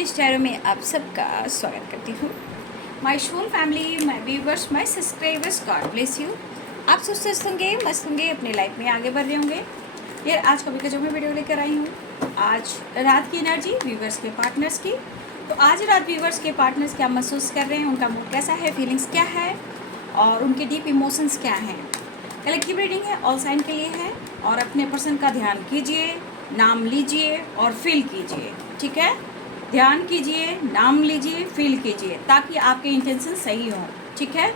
अपने चैनल में आप सबका स्वागत करती हूँ। My soul family, my viewers, my subscribers, God bless you. आप स्वस्थ होंगे, मस्त होंगे, अपने लाइफ में आगे बढ़ रहे होंगे। यार आज कभी का जो मैं वीडियो लेकर आई हूँ, आज रात की एनर्जी व्यूवर्स के पार्टनर्स की। तो आज रात व्यूवर्स के पार्टनर्स क्या महसूस कर रहे हैं, उनका मूड कैसा है, फीलिंग्स क्या है और उनके डीप इमोशंस क्या हैं। कलेक्टिव रीडिंग है, ऑल साइन के लिए है और अपने पर्सन का ध्यान कीजिए, नाम लीजिए और फील कीजिए। ठीक है, ध्यान कीजिए, नाम लीजिए, फील कीजिए ताकि आपके इंटेंशन सही हों। ठीक है,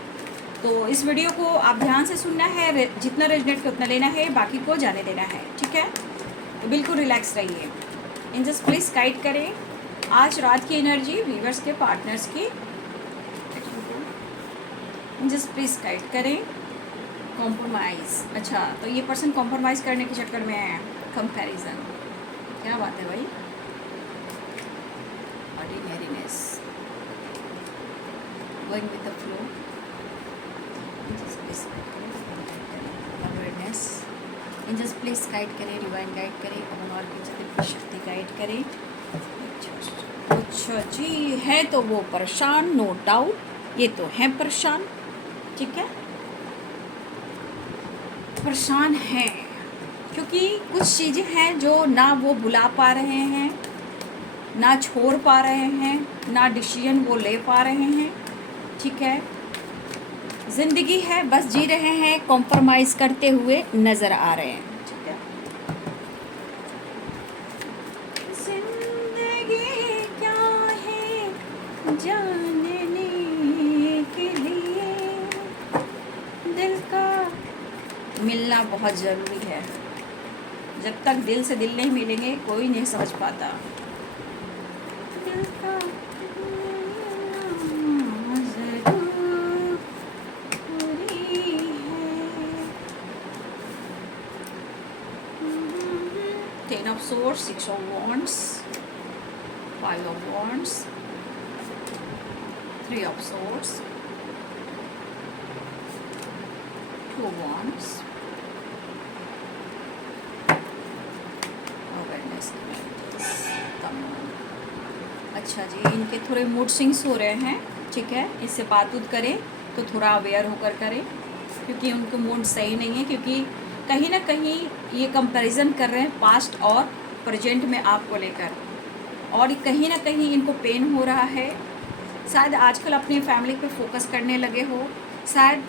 तो इस वीडियो को आप ध्यान से सुनना है, जितना रेजनेट को उतना लेना है, बाकी को जाने देना है। ठीक है, तो बिल्कुल रिलैक्स रहिए। एंजल्स प्लीज गाइड करें आज रात की एनर्जी व्यूअर्स के पार्टनर्स की। एंजल्स प्लीज गाइड करें। कॉम्प्रोमाइज़, अच्छा तो ये पर्सन कॉम्प्रोमाइज़ करने के चक्कर में है। कंपैरिजन, क्या बात है भाई। Ordinariness, going with the flow, awareness. Angels please guide करें, डिवाइन गाइड करें, और की जितनी शक्ति गाइड करें। अच्छा जी, है तो वो परेशान, नो डाउट, ये तो है परेशान। ठीक है, परेशान हैं क्योंकि कुछ चीज़ें हैं जो ना वो बुला पा रहे हैं, ना छोड़ पा रहे हैं, ना डिसीजन वो ले पा रहे हैं। ठीक है, ज़िंदगी है, बस जी रहे हैं, कॉम्प्रोमाइज़ करते हुए नज़र आ रहे हैं। ठीक है, ज़िंदगी क्या है जानने के लिए दिल का मिलना बहुत ज़रूरी है। जब तक दिल से दिल नहीं मिलेंगे कोई नहीं समझ पाता। दिल का मिलना ज़रूरी है। 10 of swords, 6 of wands, 5 of wands, 3 of swords, 2 wands, awareness. अच्छा जी, इनके थोड़े मूड स्विंग्स हो रहे हैं। ठीक है, इससे बात उत करें तो थोड़ा अवेयर होकर करें क्योंकि उनको मूड सही नहीं है, क्योंकि कहीं ना कहीं ये कंपैरिजन कर रहे हैं पास्ट और प्रेजेंट में आपको लेकर, और कहीं ना कहीं इनको पेन हो रहा है। शायद आजकल अपनी फैमिली पे फोकस करने लगे हो, शायद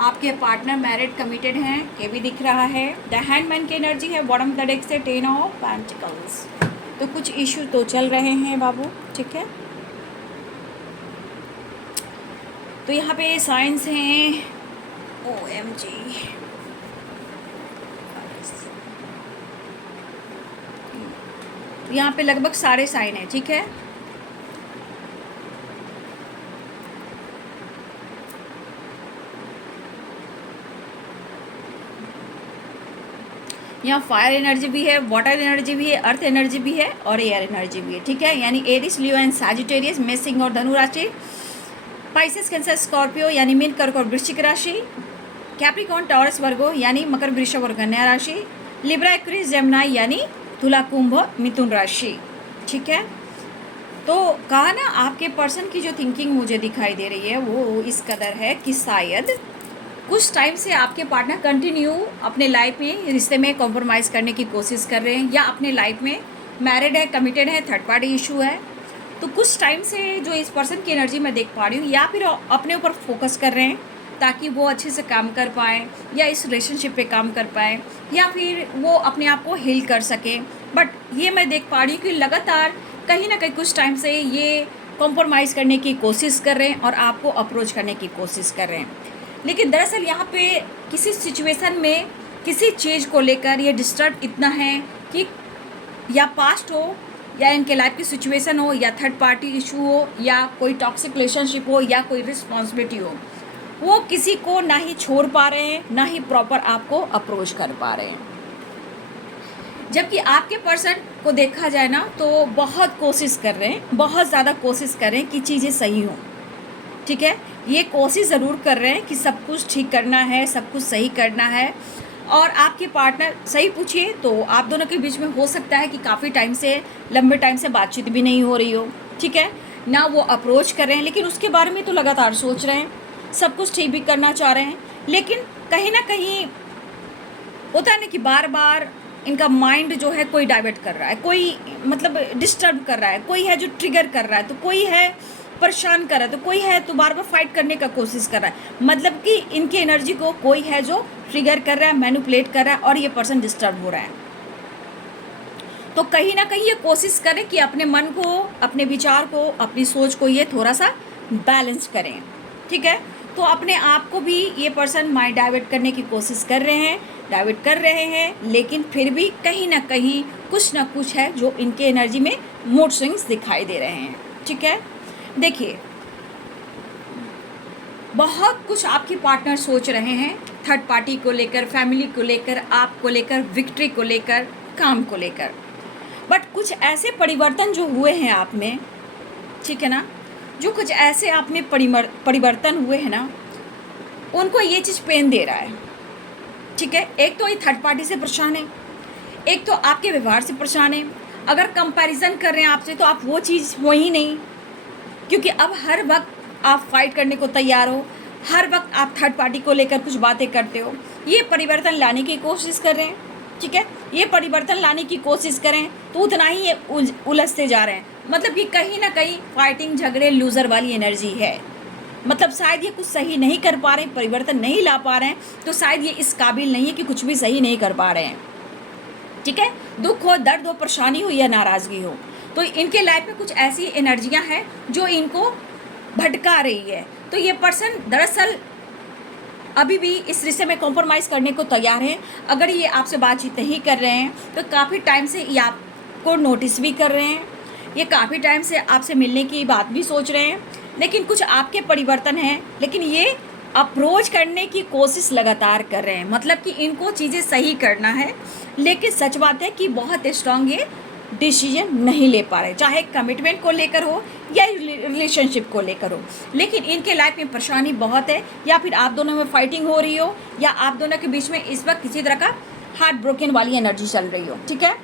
आपके पार्टनर मैरिड कमिटेड हैं, ये भी दिख रहा है। द हैंडमैन की एनर्जी है, बॉटम द डेक से 10 ऑफ पेंटिकल्स। तो कुछ इशू तो चल रहे हैं बाबू। ठीक है, तो यहाँ पे साइंस हैं। OMG, यहाँ पे लगभग सारे साइन हैं। ठीक है, यहाँ फायर एनर्जी भी है, वाटर एनर्जी भी है, अर्थ एनर्जी भी है और एयर एनर्जी भी है। ठीक है, यानी एरिस, लियो एंड सैजिटेरियस, मेष, सिंह और धनु राशि, पाइसेस, कैंसर, स्कॉर्पियो यानी मीन, कर्क और वृश्चिक राशि, कैप्रिकॉर्न, टॉरस, वर्गो यानी मकर, वृषभ और कन्या राशि, लिब्रा, एक्वेरियस, जेमिनी यानी तुला, कुंभ, मिथुन राशि। ठीक है, तो कहा ना, आपके पर्सन की जो थिंकिंग मुझे दिखाई दे रही है वो इस कदर है कि शायद कुछ टाइम से आपके पार्टनर कंटिन्यू अपने लाइफ में, रिश्ते में कॉम्प्रोमाइज़ करने की कोशिश कर रहे हैं, या अपने लाइफ में मैरिड है, कमिटेड है, थर्ड पार्टी इशू है। तो कुछ टाइम से जो इस पर्सन की एनर्जी मैं देख पा रही हूँ, या फिर अपने ऊपर फोकस कर रहे हैं ताकि वो अच्छे से काम कर पाएँ, या इस रिलेशनशिप पे काम कर पाएँ, या फिर वो अपने आप को हील कर सकें। बट ये मैं देख पा रही हूँ कि लगातार कहीं ना कहीं कुछ टाइम से ये कॉम्प्रोमाइज़ करने की कोशिश कर रहे हैं और आपको अप्रोच करने की कोशिश कर रहे हैं। लेकिन दरअसल यहाँ पे किसी सिचुएशन में किसी चीज़ को लेकर ये डिस्टर्ब इतना है कि या पास्ट हो, या इनके लाइफ की सिचुएशन हो, या थर्ड पार्टी इशू हो, या कोई टॉक्सिक रिलेशनशिप हो, या कोई रिस्पॉन्सिबिलिटी हो, वो किसी को ना ही छोड़ पा रहे हैं, ना ही प्रॉपर आपको अप्रोच कर पा रहे हैं। जबकि आपके पर्सन को देखा जाए ना तो बहुत कोशिश कर रहे हैं, बहुत ज़्यादा कोशिश कर रहे हैं कि चीज़ें सही हों। ठीक है, ये कोशिश ज़रूर कर रहे हैं कि सब कुछ ठीक करना है, सब कुछ सही करना है, और आपके पार्टनर सही पूछिए तो आप दोनों के बीच में हो सकता है कि काफ़ी टाइम से, लंबे टाइम से बातचीत भी नहीं हो रही हो, ठीक है ना, वो अप्रोच कर रहे हैं लेकिन उसके बारे में तो लगातार सोच रहे हैं, सब कुछ ठीक भी करना चाह रहे हैं, लेकिन कहीं ना कहीं होता है ना कि बार बार इनका माइंड जो है कोई डाइवर्ट कर रहा है, कोई मतलब डिस्टर्ब कर रहा है, कोई है जो ट्रिगर कर रहा है, तो कोई है परेशान कर रहा है, तो कोई है तो बार बार फाइट करने का कोशिश कर रहा है, मतलब कि इनकी एनर्जी को कोई है जो ट्रिगर कर रहा है, मैनिपुलेट कर रहा है और ये पर्सन डिस्टर्ब हो रहा है। तो कहीं ना कहीं ये कोशिश करें कि अपने मन को, अपने विचार को, अपनी सोच को ये थोड़ा सा बैलेंस करें, ठीक है। तो अपने आप को भी ये पर्सन माइंड डाइवर्ट करने की कोशिश कर रहे हैं, लेकिन फिर भी कहीं ना कहीं कुछ ना कुछ है जो इनके एनर्जी में मूड स्विंग्स दिखाई दे रहे हैं, ठीक है। देखिए, बहुत कुछ आपके पार्टनर सोच रहे हैं, थर्ड पार्टी को लेकर, फैमिली को लेकर, आपको लेकर, विक्ट्री को लेकर, काम को लेकर, बट कुछ ऐसे परिवर्तन जो हुए हैं आप में, ठीक है ना, जो कुछ ऐसे आप में परिवर्तन हुए हैं ना, उनको ये चीज़ पेन दे रहा है, ठीक है। एक तो ये थर्ड पार्टी से परेशान है, एक तो आपके व्यवहार से परेशान है। अगर कंपैरिजन कर रहे हैं आपसे तो आप वो चीज़ हो ही नहीं, क्योंकि अब हर वक्त आप फाइट करने को तैयार हो, हर वक्त आप थर्ड पार्टी को लेकर कुछ बातें करते हो। ये परिवर्तन लाने की कोशिश कर रहे हैं, ठीक है, ये परिवर्तन लाने की कोशिश करें तो उतना ही ये उलझते जा रहे हैं, मतलब कि कहीं ना कहीं फाइटिंग, झगड़े, लूज़र वाली एनर्जी है। मतलब शायद ये कुछ सही नहीं कर पा रहे हैं, परिवर्तन नहीं ला पा रहे हैं, तो शायद ये इस काबिल नहीं है कि कुछ भी सही नहीं कर पा रहे हैं, ठीक है। दुख हो, दर्द हो, परेशानी हो या नाराज़गी हो, तो इनके लाइफ में कुछ ऐसी एनर्जियां हैं जो इनको भटका रही है। तो ये पर्सन दरअसल अभी भी इस रिश्ते में कॉम्प्रोमाइज़ करने को तैयार है। अगर ये आपसे बातचीत नहीं कर रहे हैं तो काफ़ी टाइम से ये आपको नोटिस भी कर रहे हैं, ये काफ़ी टाइम से आपसे मिलने की बात भी सोच रहे हैं, लेकिन कुछ आपके परिवर्तन हैं, लेकिन ये अप्रोच करने की कोशिश लगातार कर रहे हैं, मतलब कि इनको चीज़ें सही करना है, लेकिन सच बात है कि बहुत स्ट्रांग ये डिसीजन नहीं ले पा रहे, चाहे कमिटमेंट को लेकर हो या रिलेशनशिप को लेकर हो। लेकिन इनके लाइफ में परेशानी बहुत है, या फिर आप दोनों में फाइटिंग हो रही हो, या आप दोनों के बीच में इस वक्त किसी तरह का हार्ट ब्रोकन वाली एनर्जी चल रही हो, ठीक है।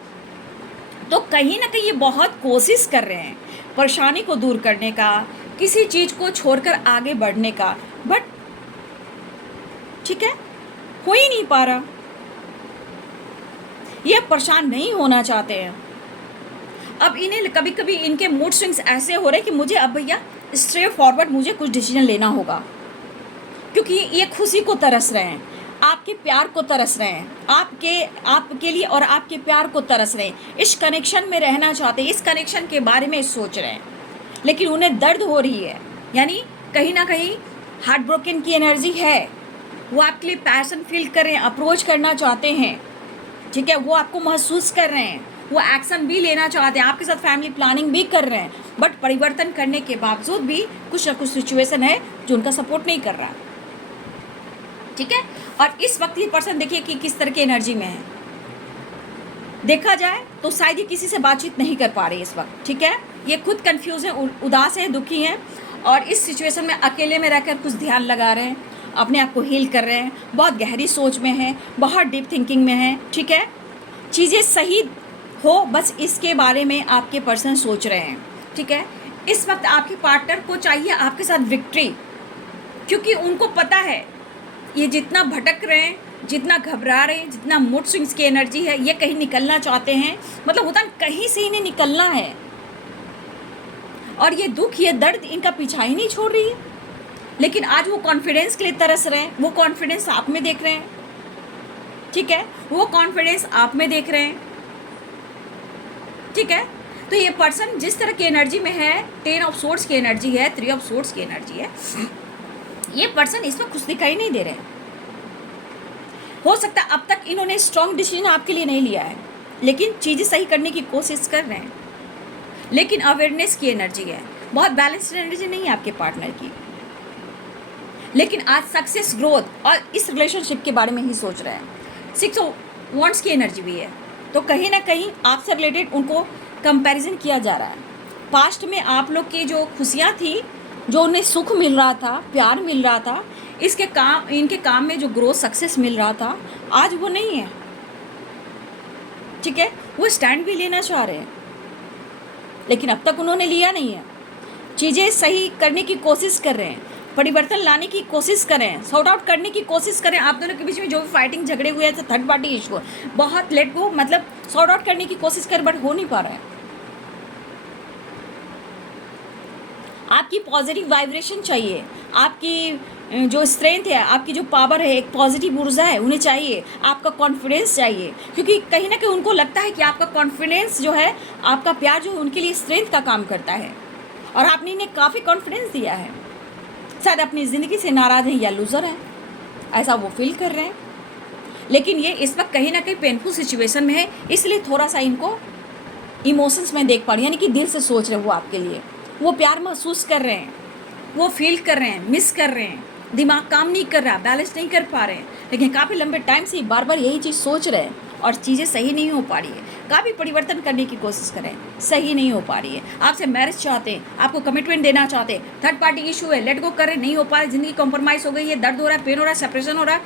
तो कहीं ना कहीं ये बहुत कोशिश कर रहे हैं परेशानी को दूर करने का, किसी चीज़ को छोड़कर आगे बढ़ने का, बट ठीक है, हो ही नहीं पा रहा। ये परेशान नहीं होना चाहते हैं। अब इन्हें कभी कभी इनके मूड स्विंग्स ऐसे हो रहे हैं कि मुझे अब भैया स्ट्रेट फॉरवर्ड मुझे कुछ डिसीजन लेना होगा, क्योंकि ये खुशी को तरस रहे हैं, आपके प्यार को तरस रहे हैं, आपके लिए और आपके प्यार को तरस रहे हैं, इस कनेक्शन में रहना चाहते हैं, इस कनेक्शन के बारे में सोच रहे हैं, लेकिन उन्हें दर्द हो रही है, यानी कहीं ना कहीं हार्ट ब्रोकन की एनर्जी है। वो आपके लिए पैशन फील कर रहे हैं, अप्रोच करना चाहते हैं, ठीक है, वो आपको महसूस कर रहे हैं, वो एक्शन भी लेना चाहते हैं, आपके साथ फैमिली प्लानिंग भी कर रहे हैं, बट परिवर्तन करने के बावजूद भी कुछ ना कुछ सिचुएशन है जो उनका सपोर्ट नहीं कर रहा, ठीक है। और इस वक्त ये पर्सन देखिए कि किस तरह की एनर्जी में है, देखा जाए तो शायद ये किसी से बातचीत नहीं कर पा रही इस वक्त, ठीक है। ये खुद कंफ्यूज है, उदास है, दुखी हैं, और इस सिचुएशन में अकेले में रहकर कुछ ध्यान लगा रहे हैं, अपने आप को हील कर रहे हैं, बहुत गहरी सोच में है, बहुत डीप थिंकिंग में है, ठीक है। चीज़ें सही हो, बस इसके बारे में आपके पर्सन सोच रहे हैं, ठीक है। इस वक्त आपके पार्टनर को चाहिए आपके साथ विक्ट्री, क्योंकि उनको पता है ये जितना भटक रहे हैं, जितना घबरा रहे हैं, जितना मूड स्विंग्स की एनर्जी है, ये कहीं निकलना चाहते हैं, मतलब होता है कहीं से इन्हें निकलना है, और ये दुख, ये दर्द इनका पीछा ही नहीं छोड़ रही है। लेकिन आज वो कॉन्फिडेंस के लिए तरस रहे हैं, वो कॉन्फिडेंस आप में देख रहे हैं, ठीक है, वो कॉन्फिडेंस आप में देख रहे हैं, ठीक है। तो ये पर्सन जिस तरह की एनर्जी में है, 10 ऑफ सोर्ड्स की एनर्जी है, 3 ऑफ सोर्ड्स की एनर्जी है, ये पर्सन इसमें कुछ दिखाई नहीं दे रहे हैं। हो सकता है अब तक इन्होंने स्ट्रॉन्ग डिसीजन आपके लिए नहीं लिया है, लेकिन चीज़ें सही करने की कोशिश कर रहे हैं, लेकिन अवेयरनेस की एनर्जी है, बहुत बैलेंस्ड एनर्जी नहीं है आपके पार्टनर की, लेकिन आज सक्सेस, ग्रोथ और इस रिलेशनशिप के बारे में ही सोच रहे हैं। 6 ऑफ वॉन्ड्स की एनर्जी भी है, तो कहीं ना कहीं आपसे रिलेटेड उनको कंपैरिजन किया जा रहा है। पास्ट में आप लोग की जो खुशियाँ थी, जो उन्हें सुख मिल रहा था, प्यार मिल रहा था, इनके काम में जो ग्रोथ सक्सेस मिल रहा था आज वो नहीं है, ठीक है। वो स्टैंड भी लेना चाह रहे हैं लेकिन अब तक उन्होंने लिया नहीं है। चीज़ें सही करने की कोशिश कर रहे हैं, परिवर्तन लाने की कोशिश करें, सॉर्ट आउट करने की कोशिश करें। आप दोनों के बीच में जो भी फाइटिंग झगड़े हुए थे, थर्ड पार्टी इशू, बहुत लेट गो, मतलब सॉर्ट आउट करने की कोशिश कर, बट हो नहीं पा रहा है। आपकी पॉजिटिव वाइब्रेशन चाहिए, आपकी जो स्ट्रेंथ है, आपकी जो पावर है, एक पॉजिटिव ऊर्जा है, उन्हें चाहिए। आपका कॉन्फिडेंस चाहिए, क्योंकि कहीं ना कहीं उनको लगता है कि आपका कॉन्फिडेंस जो है, आपका प्यार जो है, उनके लिए स्ट्रेंथ का काम करता है और आपने इन्हें काफ़ी कॉन्फिडेंस दिया है। शायद अपनी ज़िंदगी से नाराज़ हैं या लूज़र हैं, ऐसा वो फील कर रहे हैं। लेकिन ये इस वक्त कहीं ना कहीं पेनफुल सिचुएशन में है, इसलिए थोड़ा सा इनको इमोशंस में देख पा रही, यानी कि दिल से सोच रहे हैं वो आपके लिए, वो प्यार महसूस कर रहे हैं, वो फील कर रहे हैं, मिस कर रहे हैं। दिमाग काम नहीं कर रहा, बैलेंस नहीं कर पा रहे हैं, लेकिन काफ़ी लंबे टाइम से बार बार यही चीज़ सोच रहे हैं और चीज़ें सही नहीं हो पा रही है। काफ़ी परिवर्तन करने की कोशिश करें, सही नहीं हो पा रही है। आपसे मैरिज चाहते हैं, आपको कमिटमेंट देना चाहते हैं, थर्ड पार्टी इशू है, लेट गो कर रहे, नहीं हो पा रहे, ज़िंदगी कॉम्प्रोमाइज़ हो गई है, दर्द हो रहा है, पेन हो रहा है, सेपरेशन हो रहा है,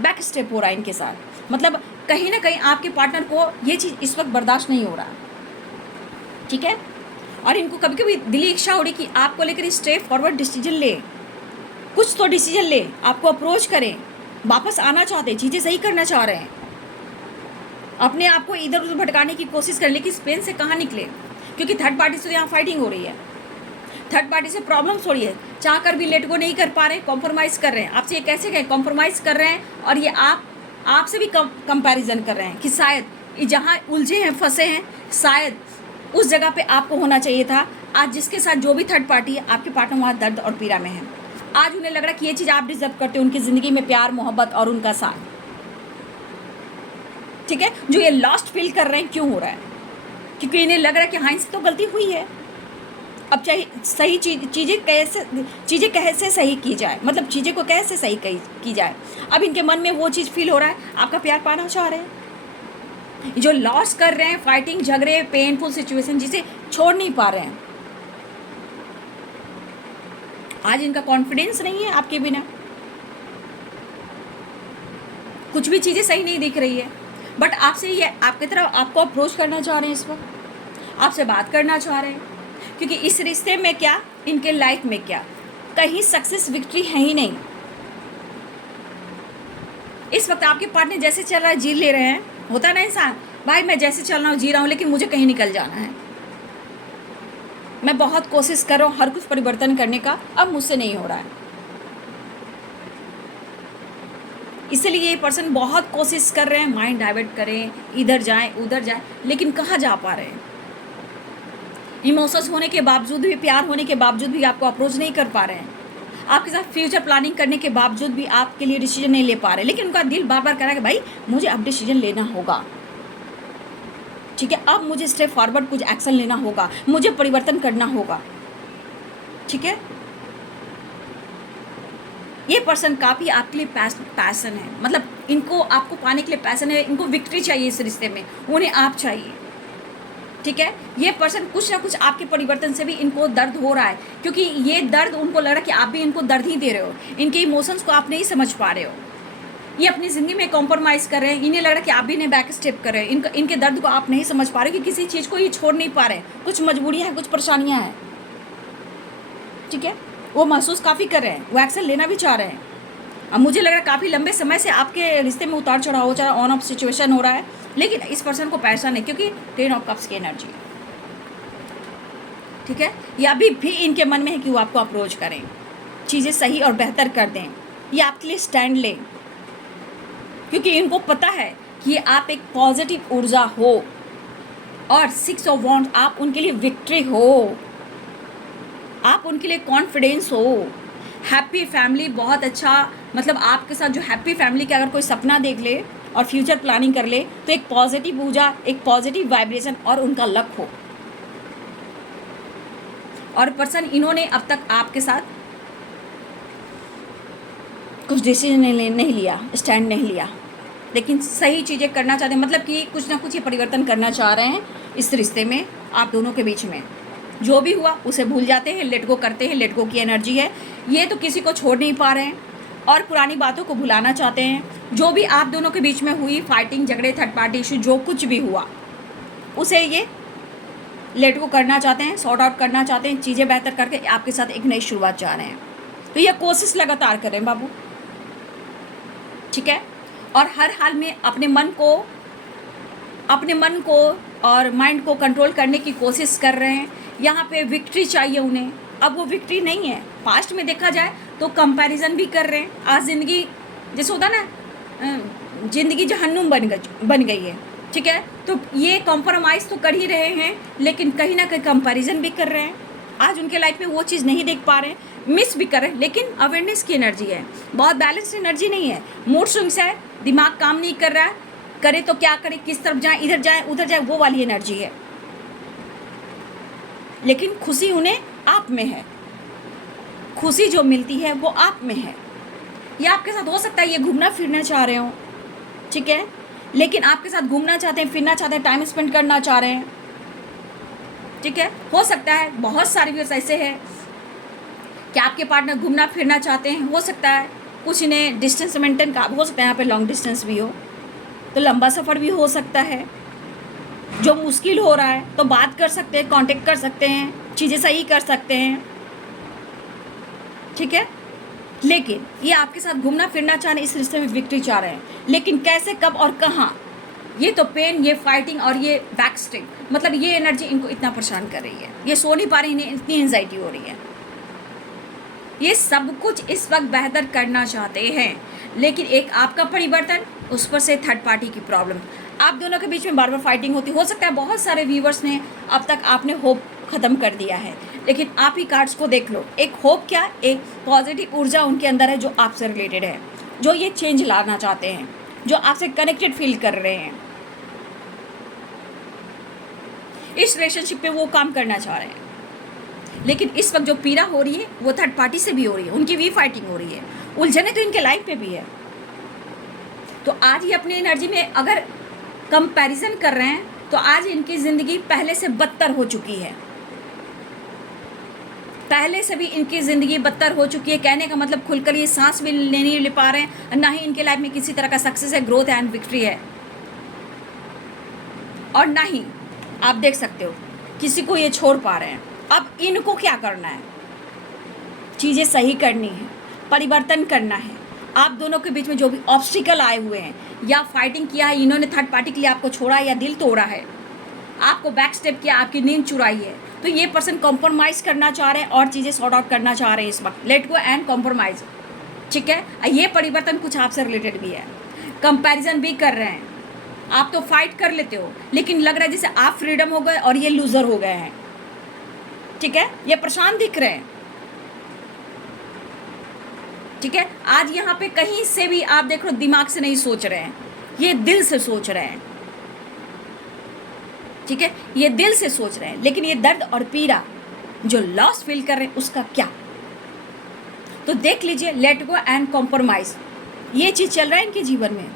बैक स्टेप हो रहा है इनके साथ। मतलब कहीं ना कहीं आपके पार्टनर को ये चीज़ इस वक्त बर्दाश्त नहीं हो रहा, ठीक है। और इनको कभी कभी दिली इच्छा हो रही कि आपको लेकर स्ट्रेट फॉरवर्ड डिसीजन ले, कुछ तो डिसीजन ले, आपको अप्रोच करें, वापस आना चाहते हैं, चीज़ें सही करना चाह रहे हैं, अपने आप को इधर उधर भटकाने की कोशिश करें, लेकिन पेन से कहाँ निकले, क्योंकि थर्ड पार्टी से यहाँ फाइटिंग हो रही है, थर्ड पार्टी से प्रॉब्लम्स हो रही है, चाह कर भी लेट गो नहीं कर पा रहे, कॉम्प्रोमाइज़ कर रहे हैं। आपसे ये कैसे कहें, कॉम्प्रोमाइज़ कर रहे हैं, और ये आपसे भी कंपैरिजन कर रहे हैं कि शायद जहाँ उलझे हैं, फंसे हैं, शायद उस जगह पे आपको होना चाहिए था। आज जिसके साथ जो भी थर्ड पार्टी है, आपके पार्टनर वहाँ दर्द और पीड़ा में है। आज उन्हें लग रहा है कि ये चीज़ आप डिजर्व करते हो, उनकी ज़िंदगी में प्यार, मोहब्बत और उनका साथ, ठीक है। जो ये लॉस्ट फील कर रहे हैं, क्यों हो रहा है, क्योंकि इन्हें लग रहा है कि हाँ, इनसे तो गलती हुई है, अब चाहे सही चीज़ें कैसे सही की जाए, मतलब चीज़ें को कैसे सही की जाए। अब इनके मन में वो चीज़ फील हो रहा है, आपका प्यार पाना चाह रहे हैं, जो लॉस कर रहे हैं, फाइटिंग, झगड़े, पेनफुल सिचुएशन, जिसे छोड़ नहीं पा रहे हैं। आज इनका कॉन्फिडेंस नहीं है आपके बिना, कुछ भी चीज़ें सही नहीं दिख रही है, बट आपसे ये आपकी तरफ आपको अप्रोच करना चाह रहे हैं, इस वक्त आपसे बात करना चाह रहे हैं, क्योंकि इस रिश्ते में क्या, इनके लाइफ में क्या, कहीं सक्सेस विक्ट्री है ही नहीं। इस वक्त आपके पार्टनर जैसे चल रहा है, जी ले रहे हैं। होता है ना इंसान, भाई मैं जैसे चल रहा हूँ, जी रहा हूँ, लेकिन मुझे कहीं निकल जाना है, मैं बहुत कोशिश कर रहा हूँ हर कुछ परिवर्तन करने का, अब मुझसे नहीं हो रहा है। इसलिए ये पर्सन बहुत कोशिश कर रहे हैं, माइंड डाइवर्ट करें, इधर जाएं उधर जाएं, लेकिन कहाँ जा पा रहे हैं। इमोशंस होने के बावजूद भी, प्यार होने के बावजूद भी आपको अप्रोच नहीं कर पा रहे हैं, आपके साथ फ्यूचर प्लानिंग करने के बावजूद भी आपके लिए डिसीजन नहीं ले पा रहे, लेकिन उनका दिल बार बार कह रहा है कि भाई मुझे अब डिसीजन लेना होगा, ठीक है, अब मुझे स्टेप फॉरवर्ड कुछ एक्शन लेना होगा, मुझे परिवर्तन करना होगा, ठीक है। ये पर्सन काफ़ी आपके लिए पैसन है, मतलब इनको आपको पाने के लिए पैसन है, इनको विक्ट्री चाहिए इस रिश्ते में, उन्हें आप चाहिए, ठीक है। ये पर्सन कुछ ना कुछ आपके परिवर्तन से भी इनको दर्द हो रहा है, क्योंकि ये दर्द उनको लग रहा है कि आप भी इनको दर्द ही दे रहे हो, इनके इमोशंस को आप नहीं समझ पा रहे हो, ये अपनी ज़िंदगी में कॉम्प्रोमाइज़ कर रहे हैं, इन्हें लग रहा है कि आप भी इन्हें बैक स्टेप कर रहे हैं, इनके दर्द को आप नहीं समझ पा रहे हो कि किसी चीज़ को ये छोड़ नहीं पा रहे हैं, कुछ मजबूरियाँ हैं, कुछ परेशानियाँ हैं, ठीक है। वो महसूस काफ़ी कर रहे हैं, वो एक्शन लेना भी चाह रहे हैं। अब मुझे लग रहा है काफ़ी लंबे समय से आपके रिश्ते में उतार चढ़ाव हो, चाहे ऑन ऑफ सिचुएशन हो रहा है, लेकिन इस पर्सन को पैसा नहीं, क्योंकि 10 ऑफ कप्स की एनर्जी, ठीक है। या अभी भी इनके मन में है कि वो आपको अप्रोच करें, चीज़ें सही और बेहतर कर दें, ये आपके लिए स्टैंड लें, क्योंकि इनको पता है कि आप एक पॉजिटिव ऊर्जा हो, और 6 ऑफ वॉन्ड्स आप उनके लिए विक्ट्री हो, आप उनके लिए कॉन्फिडेंस हो, हैप्पी फैमिली, बहुत अच्छा, मतलब आपके साथ जो हैप्पी फैमिली का अगर कोई सपना देख ले और फ्यूचर प्लानिंग कर ले, तो एक पॉजिटिव ऊर्जा, एक पॉजिटिव वाइब्रेशन और उनका लक हो। और पर्सन इन्होंने अब तक आपके साथ कुछ डिसीजन नहीं लिया, स्टैंड नहीं लिया, लेकिन सही चीज़ें करना चाहते हैं, मतलब कि कुछ ना कुछ ये परिवर्तन करना चाह रहे हैं इस रिश्ते में, आप दोनों के बीच में। जो भी हुआ उसे भूल जाते हैं, लेट गो करते हैं, लेट गो की एनर्जी है। ये तो किसी को छोड़ नहीं पा रहे हैं, और पुरानी बातों को भुलाना चाहते हैं। जो भी आप दोनों के बीच में हुई फाइटिंग, झगड़े, थर्ड पार्टी इशू, जो कुछ भी हुआ उसे ये लेट गो करना चाहते हैं, सॉर्ट आउट करना चाहते हैं, चीज़ें बेहतर करके आपके साथ एक नई शुरुआत चाह रहे हैं। तो ये कोशिश लगातार करें बाबू, ठीक है। और हर हाल में अपने मन को और माइंड को कंट्रोल करने की कोशिश कर रहे हैं। यहाँ पे विक्ट्री चाहिए उन्हें। अब वो विक्ट्री नहीं है। पास्ट में देखा जाए तो कंपैरिजन भी कर रहे हैं। आज ज़िंदगी जैसे होता ना, ज़िंदगी जहन्नुम बन गई है, ठीक है। तो ये कॉम्प्रोमाइज़ तो कर ही रहे हैं, लेकिन कहीं ना कहीं कंपैरिजन भी कर रहे हैं। आज उनके लाइफ में वो चीज़ नहीं देख पा रहे हैं, मिस भी कर रहे हैं, लेकिन अवेयरनेस की एनर्जी है, बहुत बैलेंस एनर्जी नहीं है। मूड स्विंग्स है, दिमाग काम नहीं कर रहा है, करे तो क्या करे, किस तरफ जाए, इधर जाए उधर जाए, वो वाली एनर्जी है। लेकिन खुशी उन्हें आप में है, खुशी जो मिलती है वो आप में है। ये आपके साथ हो सकता है ये घूमना फिरना चाह रहे हो, ठीक है, लेकिन आपके साथ घूमना चाहते हैं, फिरना चाहते हैं, टाइम स्पेंड करना चाह रहे हैं, ठीक है। हो सकता है बहुत सारे व्यूअर्स ऐसे हैं कि आपके पार्टनर घूमना फिरना चाहते हैं। हो सकता है कुछ इन्हें डिस्टेंस मेंटेन का हो सकता है, यहाँ पे लॉन्ग डिस्टेंस भी हो तो लंबा सफ़र भी हो सकता है। जो मुश्किल हो रहा है तो बात कर सकते हैं, कांटेक्ट कर सकते हैं, चीज़ें सही कर सकते हैं, ठीक है। लेकिन ये आपके साथ घूमना फिरना चाह रहे हैं, इस रिश्ते में विक्ट्री चाह रहे हैं, लेकिन कैसे, कब और कहाँ, ये तो पेन, ये फाइटिंग और ये बैकस्टिंग, मतलब ये एनर्जी इनको इतना परेशान कर रही है। ये सो नहीं पा रही, इन्हें इतनी एंजाइटी हो रही है। ये सब कुछ इस वक्त बेहतर करना चाहते हैं, लेकिन एक आपका परिवर्तन, उस पर से थर्ड पार्टी की प्रॉब्लम, आप दोनों के बीच में बार बार फाइटिंग होती। हो सकता है बहुत सारे व्यूवर्स ने अब तक आपने होप ख़त्म कर दिया है, लेकिन आप ही कार्ड्स को देख लो। एक होप क्या, एक पॉजिटिव ऊर्जा उनके अंदर है जो आपसे रिलेटेड है, जो ये चेंज लाना चाहते हैं, जो आपसे कनेक्टेड फील कर रहे हैं। इस रिलेशनशिप पे वो काम करना चाह रहे हैं, लेकिन इस वक्त जो पीड़ा हो रही है वो थर्ड पार्टी से भी हो रही है, उनकी भी फाइटिंग हो रही है, उलझने तो इनके लाइफ में भी है। तो आज ये अपनी एनर्जी में अगर कंपैरिजन कर रहे हैं तो आज इनकी ज़िंदगी पहले से बदतर हो चुकी है, पहले से भी इनकी ज़िंदगी बदतर हो चुकी है। कहने का मतलब खुलकर ये सांस भी नहीं ले पा रहे हैं, ना ही इनके लाइफ में किसी तरह का सक्सेस है, ग्रोथ एंड विक्ट्री है, और ना ही आप देख सकते हो किसी को ये छोड़ पा रहे हैं। अब इनको क्या करना है, चीज़ें सही करनी है, परिवर्तन करना है। आप दोनों के बीच में जो भी ऑब्स्टिकल आए हुए हैं या फाइटिंग किया है, इन्होंने थर्ड पार्टी के लिए आपको छोड़ा या दिल तोड़ा है, आपको बैक स्टेप किया, आपकी नींद चुराई है, तो ये पर्सन कॉम्प्रोमाइज़ करना चाह रहे हैं और चीज़ें सॉर्ट आउट करना चाह रहे हैं इस वक्त। लेट गो एंड कॉम्प्रोमाइज़, ठीक है। ये परिवर्तन कुछ आपसे रिलेटेड भी है, कंपैरिजन भी कर रहे हैं। आप तो फाइट कर लेते हो, लेकिन लग रहा है जैसे आप फ्रीडम हो गए और ये लूज़र हो गए हैं, ठीक है। ये परेशान दिख रहे हैं, ठीक है। आज यहाँ पे कहीं से भी आप देख लो दिमाग से नहीं सोच रहे हैं, ये दिल से सोच रहे हैं, ठीक है। ये दिल से सोच रहे हैं, लेकिन ये दर्द और पीड़ा जो लॉस फील कर रहे हैं उसका क्या, तो देख लीजिए। लेट गो एंड कॉम्प्रोमाइज, ये चीज़ चल रहा है इनके जीवन में।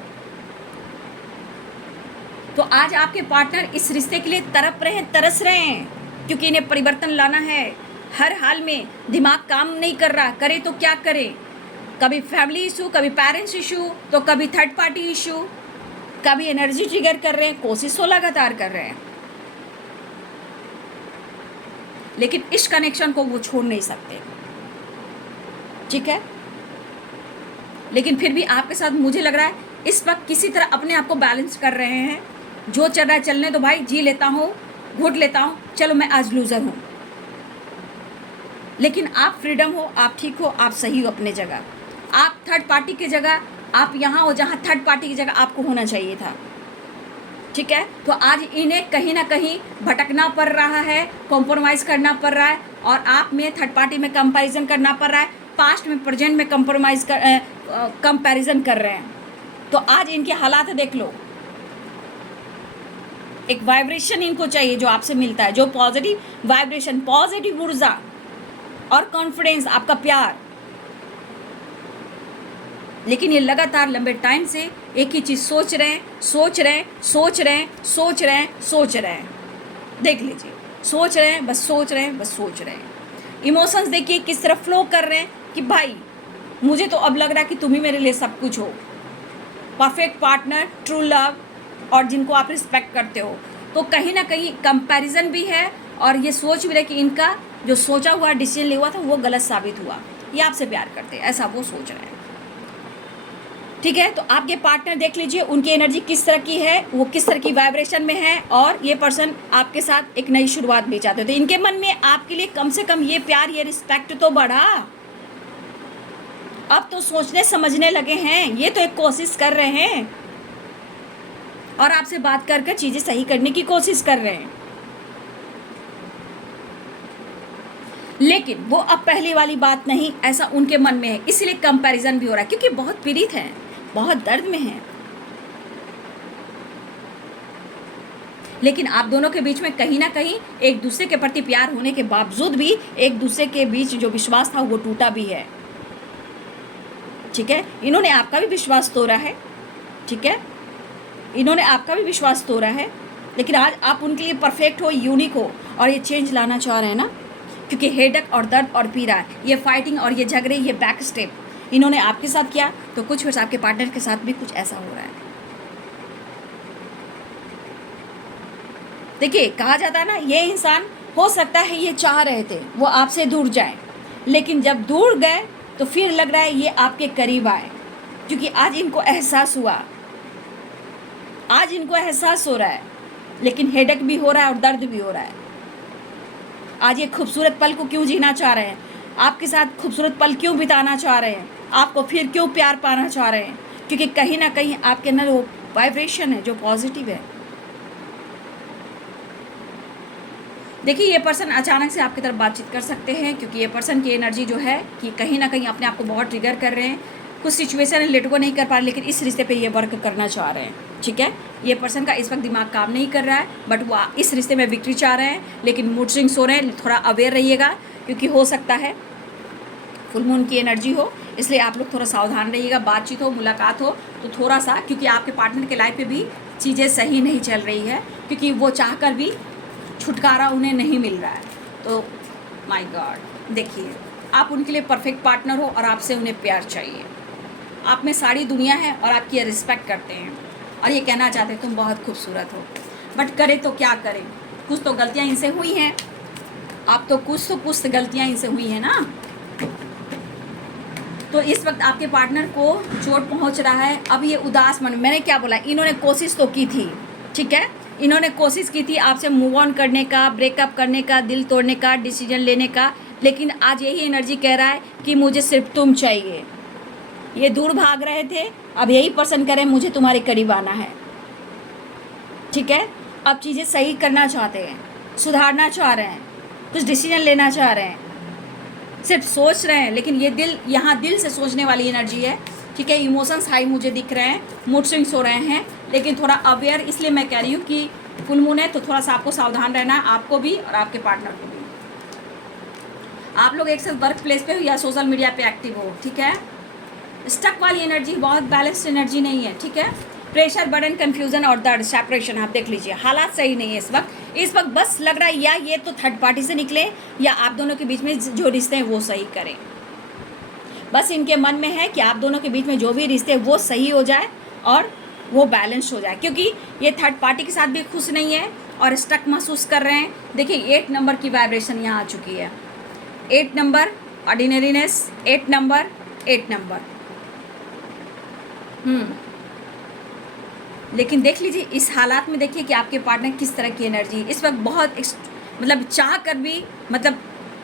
तो आज आपके पार्टनर इस रिश्ते के लिए तड़प रहे हैं, तरस रहे हैं, क्योंकि इन्हें परिवर्तन लाना है। हर हाल में दिमाग काम नहीं कर रहा, करे तो क्या करें, कभी फैमिली इशू, कभी पेरेंट्स इशू, तो कभी थर्ड पार्टी इशू, कभी एनर्जी ट्रिगर कर रहे हैं, कोशिश तो लगातार कर रहे हैं, लेकिन इस कनेक्शन को वो छोड़ नहीं सकते, ठीक है। लेकिन फिर भी आपके साथ मुझे लग रहा है इस वक्त किसी तरह अपने आप को बैलेंस कर रहे हैं। जो चल रहा है चलने दो भाई, जी लेता हूँ, घुट लेता हूँ, चलो मैं आज लूज़र हूँ, लेकिन आप फ्रीडम हो, आप ठीक हो, आप सही हो अपने जगह। आप थर्ड पार्टी की जगह आप यहाँ हो जहाँ थर्ड पार्टी की जगह आपको होना चाहिए था, ठीक है। तो आज इन्हें कहीं ना कहीं भटकना पड़ रहा है, कॉम्प्रोमाइज़ करना पड़ रहा है, और आप में थर्ड पार्टी में कंपैरिजन करना पड़ रहा है, पास्ट में प्रेजेंट में कंपैरिजन कर रहे हैं। तो आज इनके हालात देख लो, एक वाइब्रेशन इनको चाहिए जो आपसे मिलता है, जो पॉजिटिव वाइब्रेशन, पॉजिटिव ऊर्जा और कॉन्फिडेंस, आपका प्यार। लेकिन ये लगातार लंबे टाइम से एक ही चीज़ सोच रहे हैं, सोच रहे हैं, सोच रहे हैं, सोच रहे हैं, सोच रहे हैं। देख लीजिए, सोच रहे हैं, बस सोच रहे हैं, बस सोच रहे हैं। इमोशंस देखिए किस तरह फ्लो कर रहे हैं कि भाई मुझे तो अब लग रहा है कि तुम ही मेरे लिए सब कुछ हो, परफेक्ट पार्टनर, ट्रू लव, और जिनको आप रिस्पेक्ट करते हो। तो कहीं ना कहीं कंपैरिजन भी है और ये सोच भी रहे कि इनका जो सोचा हुआ डिसीजन लिया हुआ था वो गलत साबित हुआ, ये आपसे प्यार करते हैं, ऐसा वो सोच रहे हैं। ठीक है, तो आपके पार्टनर देख लीजिए उनकी एनर्जी किस तरह की है, वो किस तरह की वाइब्रेशन में है, और ये पर्सन आपके साथ एक नई शुरुआत भी चाहते हो। तो इनके मन में आपके लिए कम से कम ये प्यार, ये रिस्पेक्ट तो बढ़ा। अब तो सोचने समझने लगे हैं, ये तो एक कोशिश कर रहे हैं और आपसे बात कर कर चीजें सही करने की कोशिश कर रहे हैं। लेकिन वो अब पहले वाली बात नहीं, ऐसा उनके मन में है, इसलिए कंपैरिजन भी हो रहा है, क्योंकि बहुत पीड़ित हैं, बहुत दर्द में हैं। लेकिन आप दोनों के बीच में कहीं ना कहीं एक दूसरे के प्रति प्यार होने के बावजूद भी एक दूसरे के बीच जो विश्वास था वो टूटा भी है। ठीक है, इन्होंने आपका भी विश्वास तोड़ा है। ठीक है, इन्होंने आपका भी विश्वास तोड़ा है, लेकिन आज आप उनके लिए परफेक्ट हो, यूनिक हो, और ये चेंज लाना चाह रहे हैं ना, क्योंकि हेडक और दर्द और पीड़ा, ये फाइटिंग और ये झगड़े, ये बैक स्टेप इन्होंने आपके साथ किया, तो कुछ फिर आपके पार्टनर के साथ भी कुछ ऐसा हो रहा है। देखिए, कहा जाता है ना, ये इंसान हो सकता है ये चाह रहे थे वो आपसे दूर जाए, लेकिन जब दूर गए तो फिर लग रहा है ये आपके करीब आए, क्योंकि आज इनको एहसास हुआ, आज इनको एहसास हो रहा है, लेकिन हेडक भी हो रहा है और दर्द भी हो रहा है। आज ये खूबसूरत पल को क्यों जीना चाह रहे हैं, आपके साथ खूबसूरत पल क्यों बिताना चाह रहे हैं, आपको फिर क्यों प्यार पाना चाह रहे हैं, क्योंकि कहीं ना कहीं आपके अंदर वो वाइब्रेशन है जो पॉजिटिव है। देखिए, ये पर्सन अचानक से आपकी तरफ बातचीत कर सकते हैं, क्योंकि ये पर्सन की एनर्जी जो है कि कहीं ना कहीं अपने आप को बहुत ट्रिगर कर रहे हैं, कुछ सिचुएशन लेट को नहीं कर पा रहे, लेकिन इस रिश्ते पे ये वर्क करना चाह रहे हैं। ठीक है, ये पर्सन का इस वक्त दिमाग काम नहीं कर रहा है, बट वो इस रिश्ते में विक्ट्री चाह रहे हैं, लेकिन मूड स्विंग्स हो रहे हैं। थोड़ा अवेयर रहिएगा, क्योंकि हो सकता है फुल मून की एनर्जी हो, इसलिए आप लोग थोड़ा सावधान रहिएगा। बातचीत हो, मुलाकात हो तो थोड़ा सा, क्योंकि आपके पार्टनर के लाइफ में भी चीज़ें सही नहीं चल रही है, क्योंकि वो चाह कर भी छुटकारा उन्हें नहीं मिल रहा है। तो माय गॉड, देखिए, आप उनके लिए परफेक्ट पार्टनर हो और आपसे उन्हें प्यार चाहिए। आप में सारी दुनिया है और आपकी ये रिस्पेक्ट करते हैं और ये कहना चाहते हैं तुम बहुत खूबसूरत हो, बट करें तो क्या करें, कुछ तो गलतियाँ इनसे हुई हैं। आप तो कुछ गलतियाँ इनसे हुई हैं ना। तो इस वक्त आपके पार्टनर को चोट पहुंच रहा है। अब ये उदास मन, मैंने क्या बोला, इन्होंने कोशिश तो की थी। ठीक है, इन्होंने कोशिश की थी आपसे मूव ऑन करने का, ब्रेकअप करने का, दिल तोड़ने का, डिसीजन लेने का, लेकिन आज यही एनर्जी कह रहा है कि मुझे सिर्फ तुम चाहिए। ये दूर भाग रहे थे, अब यही पर्सन कह रहे हैं मुझे तुम्हारे करीब आना है। ठीक है, अब चीज़ें सही करना चाहते हैं, सुधारना चाह रहे हैं, कुछ डिसीजन लेना चाह रहे हैं, सिर्फ सोच रहे हैं, लेकिन ये दिल, यहाँ दिल से सोचने वाली एनर्जी है। ठीक है, इमोशंस हाई मुझे दिख रहे हैं, मूड स्विंग्स हो रहे हैं, लेकिन थोड़ा अवेयर, इसलिए मैं कह रही हूँ कि फुल मून है तो थोड़ा सा आपको सावधान रहना है, आपको भी और आपके पार्टनर को भी। आप लोग एक साथ वर्क प्लेस पे हो या सोशल मीडिया पे एक्टिव हो। ठीक है, स्टक वाली एनर्जी, बहुत बैलेंस्ड एनर्जी नहीं है। ठीक है, प्रेशर, बर्डन, कंफ्यूजन और दर्द, सेपरेशन, आप देख लीजिए, हालात सही नहीं है इस वक्त बस लग रहा है या ये तो थर्ड पार्टी से निकले या आप दोनों के बीच में जो रिश्ते हैं वो सही करें। बस इनके मन में है कि आप दोनों के बीच में जो भी रिश्ते हैं वो सही हो जाए और वो बैलेंस हो जाए, क्योंकि ये थर्ड पार्टी के साथ भी खुश नहीं है और स्टक महसूस कर रहे हैं। देखिए, 8 नंबर की वाइब्रेशन यहाँ आ चुकी है, 8 नंबर, ऑर्डिनरीनेस, 8 नंबर। लेकिन देख लीजिए इस हालात में, देखिए कि आपके पार्टनर किस तरह की एनर्जी इस वक्त बहुत मतलब चाह कर भी, मतलब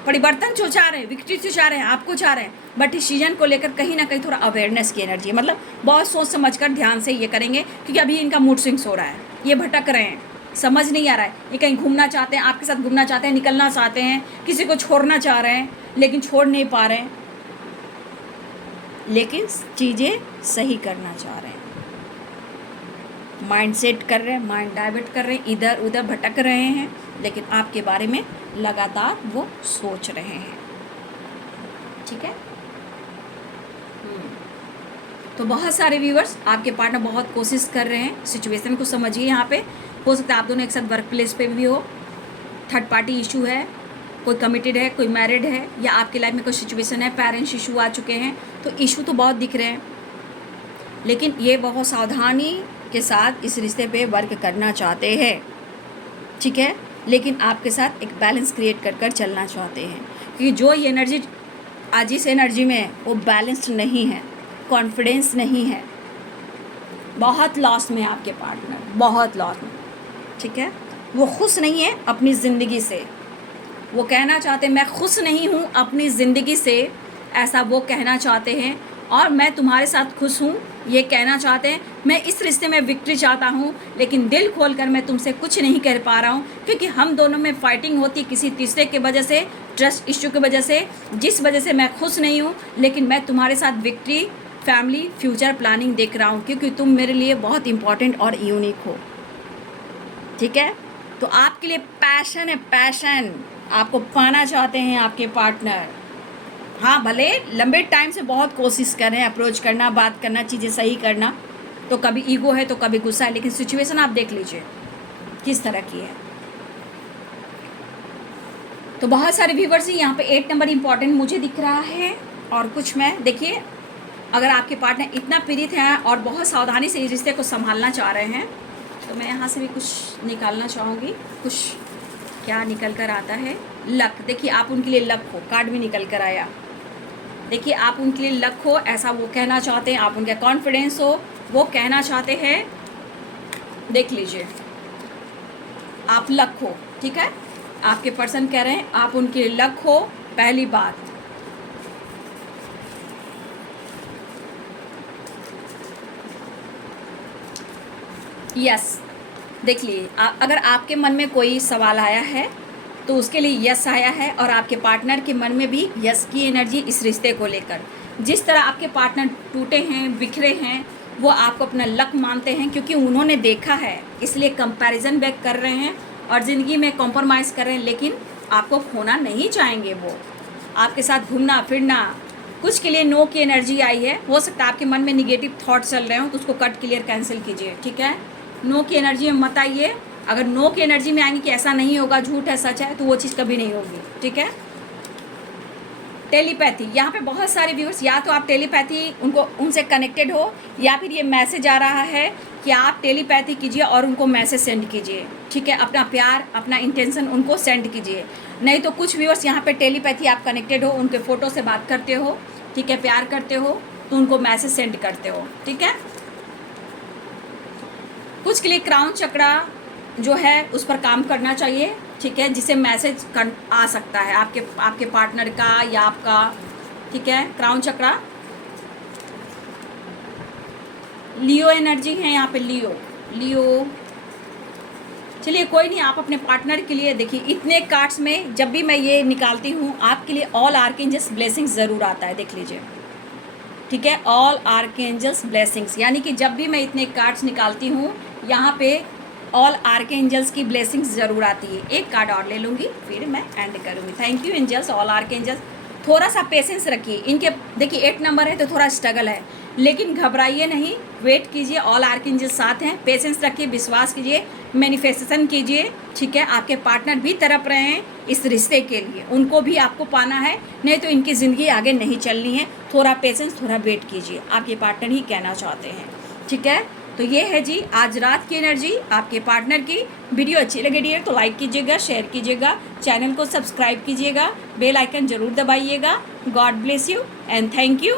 परिवर्तन जो चाह रहे हैं, विक्ट्री जो चाह रहे हैं, आपको चाह रहे हैं, बट डिसीजन को लेकर कहीं ना कहीं थोड़ा अवेयरनेस की एनर्जी है, मतलब बहुत सोच समझ कर ध्यान से ये करेंगे, क्योंकि अभी इनका मूड स्विंग्स हो रहा है, ये भटक रहे हैं, समझ नहीं आ रहा है, ये कहीं घूमना चाहते हैं, आपके साथ घूमना चाहते हैं, निकलना चाहते हैं, किसी को छोड़ना चाह रहे हैं, लेकिन छोड़ नहीं पा रहे हैं, लेकिन चीज़ें सही करना चाह रहे हैं, माइंड सेट कर रहे हैं, माइंड डाइवर्ट कर रहे हैं, इधर उधर भटक रहे हैं, लेकिन आपके बारे में लगातार वो सोच रहे हैं। ठीक है, तो बहुत सारे व्यूअर्स, आपके पार्टनर बहुत कोशिश कर रहे हैं, सिचुएशन को समझिए। यहाँ पे हो सकता है आप दोनों एक साथ वर्क प्लेस पे भी हो, थर्ड पार्टी इशू है, कोई कमिटेड है, कोई मैरिड है, या आपकी लाइफ में कोई सिचुएशन है, पेरेंट्स इशू आ चुके हैं, तो इशू तो बहुत दिख रहे हैं, लेकिन ये बहुत सावधानी के साथ इस रिश्ते पे वर्क करना चाहते हैं, ठीक है। लेकिन आपके साथ एक बैलेंस क्रिएट कर कर चलना चाहते हैं, क्योंकि जो ये एनर्जी आज इस एनर्जी में वो बैलेंस्ड नहीं है, कॉन्फिडेंस नहीं है, बहुत लॉस में है आपके पार्टनर, बहुत लॉस में, ठीक है। वो खुश नहीं है अपनी ज़िंदगी से, वो कहना चाहते हैं मैं खुश नहीं हूँ अपनी ज़िंदगी से, ऐसा वो कहना चाहते हैं। और मैं तुम्हारे साथ खुश हूँ ये कहना चाहते हैं। मैं इस रिश्ते में विक्ट्री चाहता हूँ, लेकिन दिल खोल कर मैं तुमसे कुछ नहीं कह पा रहा हूँ, क्योंकि हम दोनों में फाइटिंग होती किसी तीसरे के वजह से, ट्रस्ट इश्यू की वजह से, जिस वजह से मैं खुश नहीं हूँ। लेकिन मैं तुम्हारे साथ विक्ट्री, फैमिली, फ्यूचर प्लानिंग देख रहा हूँ, क्योंकि तुम मेरे लिए बहुत इंपॉर्टेंट और यूनिक हो, ठीक है। तो आपके लिए पैशन है, पैशन, आपको पाना चाहते हैं आपके पार्टनर। हाँ, भले लंबे टाइम से बहुत कोशिश कर रहे हैं अप्रोच करना, बात करना, चीज़ें सही करना, तो कभी ईगो है तो कभी गुस्सा है, लेकिन सिचुएशन आप देख लीजिए किस तरह की है। तो बहुत सारे व्यूवर्स ही यहाँ पे 8 नंबर इंपॉर्टेंट मुझे दिख रहा है। और कुछ मैं देखिए, अगर आपके पार्टनर इतना पीड़ित हैं और बहुत सावधानी से इस रिश्ते को संभालना चाह रहे हैं, तो मैं यहाँ से भी कुछ निकालना चाहूँगी। कुछ क्या निकल कर आता है, लक। देखिए आप उनके लिए लक हो, कार्ड भी निकल कर आया। देखिए आप उनके लिए लक हो, ऐसा वो कहना चाहते हैं, आप उनके कॉन्फिडेंस हो, वो कहना चाहते हैं। देख लीजिए आप लक हो, ठीक है। आपके पर्सन कह रहे हैं आप उनके लिए लक हो, पहली बात। यस, देख लिए अगर आपके मन में कोई सवाल आया है तो उसके लिए यस आया है, और आपके पार्टनर के मन में भी यस की एनर्जी इस रिश्ते को लेकर। जिस तरह आपके पार्टनर टूटे हैं, बिखरे हैं, वो आपको अपना लक मानते हैं, क्योंकि उन्होंने देखा है, इसलिए कंपैरिजन बैक कर रहे हैं और ज़िंदगी में कॉम्प्रोमाइज़ कर रहे हैं। लेकिन आपको खोना नहीं चाहेंगे, वो आपके साथ घूमना फिरना। कुछ के लिए नो की एनर्जी आई है, हो सकता है आपके मन में निगेटिव थॉट चल रहे हो, तो उसको कट क्लियर कैंसिल कीजिए, ठीक है। नो की एनर्जी में मत आइए। अगर नो की एनर्जी में आएंगे कि ऐसा नहीं होगा, झूठ है, सच है, तो वो चीज़ कभी नहीं होगी, ठीक है। टेलीपैथी, यहाँ पे बहुत सारे व्यूअर्स, या तो आप टेलीपैथी उनसे कनेक्टेड हो, या फिर ये मैसेज आ रहा है कि आप टेलीपैथी कीजिए और उनको मैसेज सेंड कीजिए, ठीक है। अपना प्यार, अपना इंटेंशन उनको सेंड कीजिए। नहीं तो कुछ व्यूअर्स यहाँ पे टेलीपैथी आप कनेक्टेड हो, उनके फ़ोटो से बात करते हो, ठीक है, प्यार करते हो, तो उनको मैसेज सेंड करते हो, ठीक है। कुछ के लिए क्राउन चक्रा जो है उस पर काम करना चाहिए, ठीक है, जिसे मैसेज आ सकता है आपके पार्टनर का या आपका, ठीक है। क्राउन चक्रा, लियो एनर्जी है यहाँ पे, लियो। चलिए कोई नहीं, आप अपने पार्टनर के लिए देखिए, इतने कार्ड्स में जब भी मैं ये निकालती हूँ आपके लिए ऑल आर्कएंजल्स ब्लेसिंग्स ज़रूर आता है, देख लीजिए, ठीक है। ऑल आर्कएंजल्स ब्लेसिंग्स, यानी कि जब भी मैं इतने कार्ड्स निकालती हूँ यहाँ पे ऑल आर्कएंजल्स की ब्लेसिंग्स ज़रूर आती है। एक कार्ड और ले लूँगी, फिर मैं एंड करूँगी। Thank you angels, all archangels. थोड़ा सा पेशेंस रखिए, इनके देखिए 8 नंबर है तो थोड़ा स्ट्रगल है, लेकिन घबराइए नहीं, वेट कीजिए, ऑल आर्कएंजल्स साथ हैं। पेशेंस रखिए, विश्वास कीजिए, मैनिफेस्टेशन कीजिए, ठीक है। आपके पार्टनर भी तड़प रहे हैं इस रिश्ते के लिए, उनको भी आपको पाना है, नहीं तो इनकी ज़िंदगी आगे नहीं चलनी है। थोड़ा पेशेंस, थोड़ा वेट कीजिए, आपके पार्टनर ही कहना चाहते हैं, ठीक है। तो ये है जी आज रात की एनर्जी आपके पार्टनर की। वीडियो अच्छी लगे डियर तो लाइक कीजिएगा, शेयर कीजिएगा, चैनल को सब्सक्राइब कीजिएगा, बेल आइकन ज़रूर दबाइएगा। God bless you and thank you.